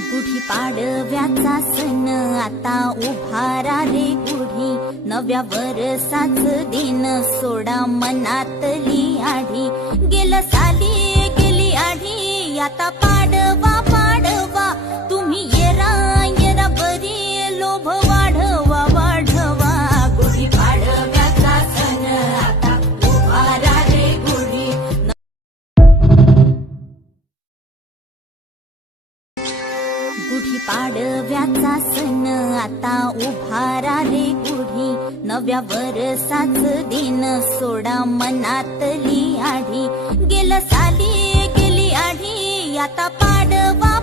गुढी पाडव्याचा सण आता उभारा रे गुढी, नव्या वर्षाच दिन सोडा मनातली आढी. गेलं साली गेली आढी, आता पाडवा पाडवा, तुम्ही येरा येरा बरी लोभ वाढवा वाढवा. गुढी पाडव्याचा सण आता उभारा रे गुढी. गुढी पाडव्याचा सण आता उभारा रे गुढी, नव्या वर्षाच दिन सोडा मनातली आढी. गेलं साली गेली आढी, आता पाडवा